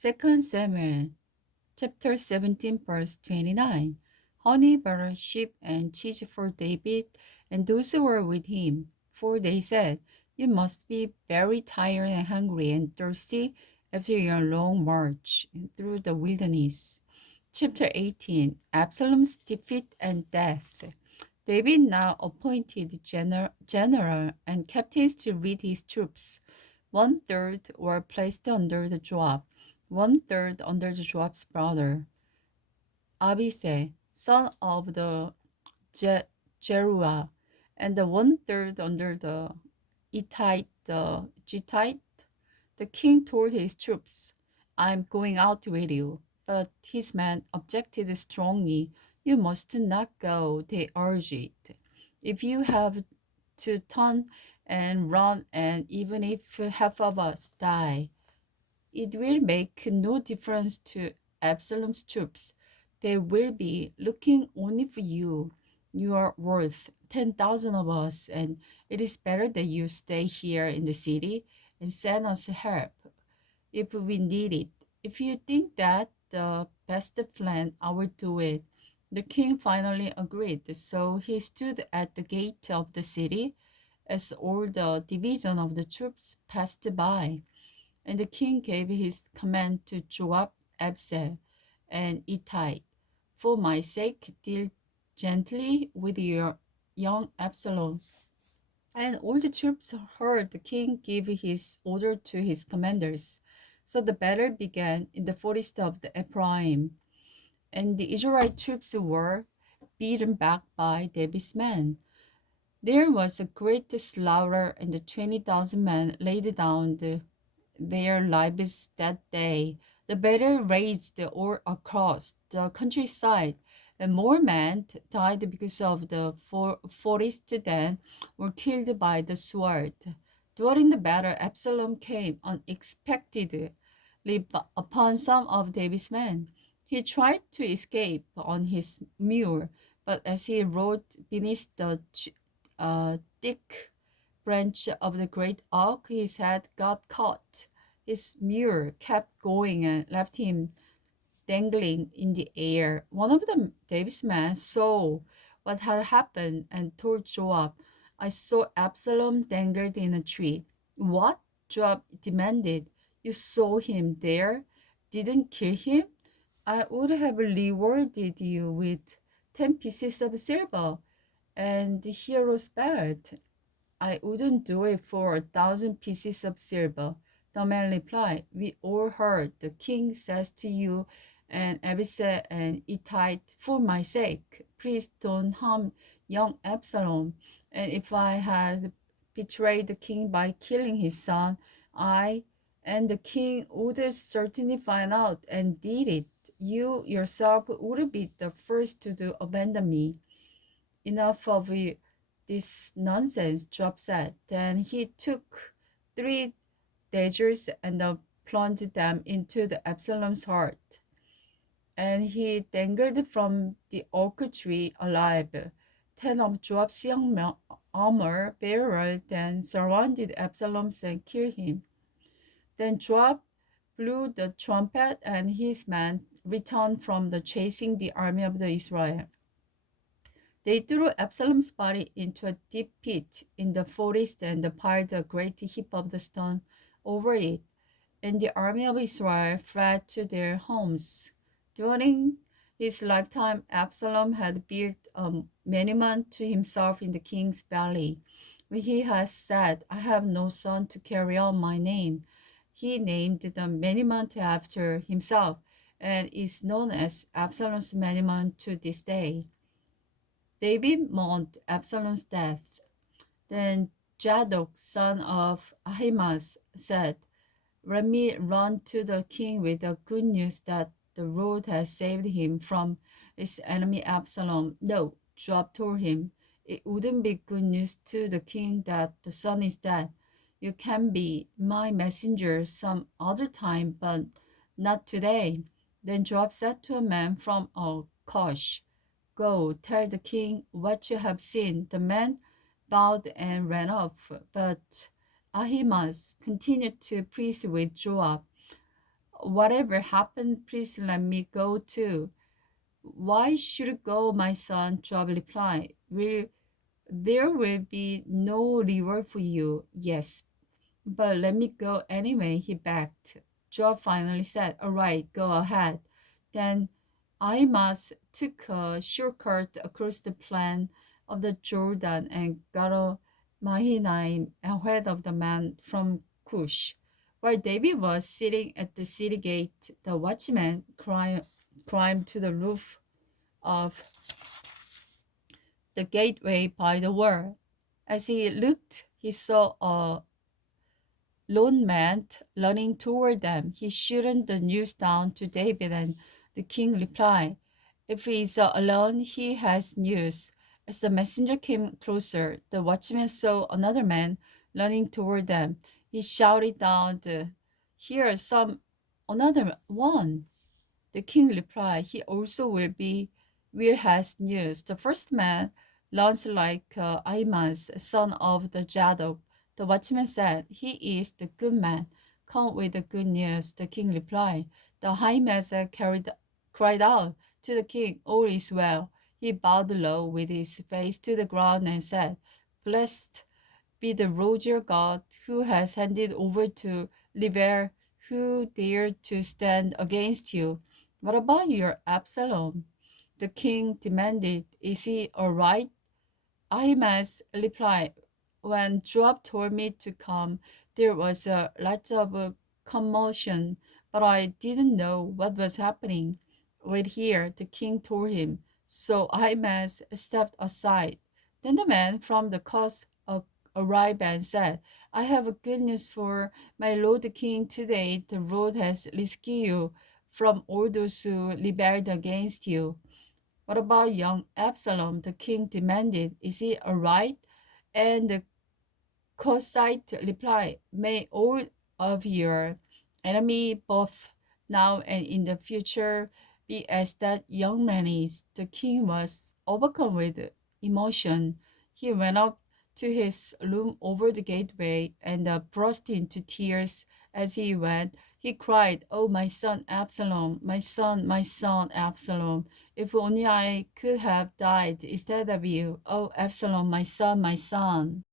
2 Samuel chapter 17 verse 29. Honey, butter, sheep, and cheese for David and those who were with him. For they said, "You must be very tired and hungry and thirsty after your long march through the wilderness." Chapter 18. Absalom's defeat and death. David now appointed general and captains to lead his troops. One third were placed under the Joab, one third under the Joab's brother, Abisai, son of the Jeruah, and the one third under the Gittite. The king told his troops, "I'm going out with you." But his men objected strongly. "You must not go," they urged. "If you have to turn and run, and even if half of us die, it will make no difference to Absalom's troops. They will be looking only for you. You are worth 10,000 of us, and it is better that you stay here in the city and send us help if we need it. If you think that the best plan, I will do it." The king finally agreed, so he stood at the gate of the city as all the division of the troops passed by. And the king gave his command to Joab, Absalom, and Ittai. "For my sake, deal gently with your young Absalom." And all the troops heard the king give his order to his commanders. So the battle began in the forest of the Ephraim, and the Israelite troops were beaten back by David's men. There was a great slaughter, and the 20,000 men laid down their lives that day. The battle raged all across the countryside, and more men died because of the forest than were killed by the sword. During the battle, Absalom came unexpectedly upon some of David's men. He tried to escape on his mule, but as he rode beneath the thick branch of the great oak, his head got caught. His mule kept going and left him dangling in the air. One of David's men saw what had happened and told Joab, "I saw Absalom dangled in a tree." "What?" Joab demanded. "You saw him there? Didn't kill him? I would have rewarded you with 10 pieces of silver and the hero's belt." "I wouldn't do it for 1,000 pieces of silver." The man replied, "We all heard the king says to you and Abishai and Ittai, 'For my sake, please don't harm young Absalom.' And if I had betrayed the king by killing his son, I and the king would certainly find out and did it. You yourself would be the first to abandon me." "Enough of this nonsense," Job said. Then he took 3 daggers and plunged them into the Absalom's heart. And he dangled from the oak tree alive. 10 of Joab's young armor bearers then surrounded Absalom and killed him. Then Joab blew the trumpet, and his men returned from the chasing the army of the Israel. They threw Absalom's body into a deep pit in the forest and piled a great heap of the stone over it, and the army of Israel fled to their homes. During his lifetime, Absalom had built a monument to himself in the king's valley. When he has said, "I have no son to carry on my name," he named the monument after himself and is known as Absalom's monument to this day. David mourned Absalom's death. Then Zadok, son of Ahimaaz, said, "Let me run to the king with the good news that the Lord has saved him from his enemy Absalom." "No," Joab told him, "it wouldn't be good news to the king that the son is dead. You can be my messenger some other time, but not today." Then Joab said to a man from Cush, "Go, tell the king what you have seen." The man bowed and ran off, but Ahimaaz continued to plead with Joab. Whatever happened, please let me go too. Why should you go, my son? Joab replied. There will be no reward for you. Yes, but let me go anyway, he begged. Joab finally said, all right, go ahead. Then Ahimaaz took a shortcut across the plain of the Jordan and got a Mahinaim ahead of the man from Cush. While David was sitting at the city gate, the watchman climbed to the roof of the gateway by the wall. As he looked, he saw a lone man running toward them. He shouted the news down to David, and the king replied, if he is alone, he has news. As the messenger came closer, the watchman saw another man running toward them. He shouted down, here, some another one. The king replied, he also will has news. The first man launched like Ahimaaz, son of the Zadok. The watchman said, he is the good man. Come with the good news. The king replied. The Ahimaaz cried out to the king, all is well. He bowed low with his face to the ground and said, blessed be the Lord your God, who has handed over to Liber, who dared to stand against you. What about your Absalom? The king demanded, is he all right? Ahimaaz replied, when Joab told me to come, there was a lot of commotion, but I didn't know what was happening. Wait here, the king told him. So Ahimaaz stepped aside. Then the man from the coast arrived and said, I have good news for my lord the king today. The Lord has rescued you from all those who rebelled against you. What about young Absalom? The king demanded. Is he all right? And the Cushite replied, may all of your enemy, both now and in the future, be as that young man is. The king was overcome with emotion. He went up to his room over the gateway and burst into tears as he went. He cried, oh, my son Absalom, my son Absalom. If only I could have died instead of you. Oh, Absalom, my son, my son.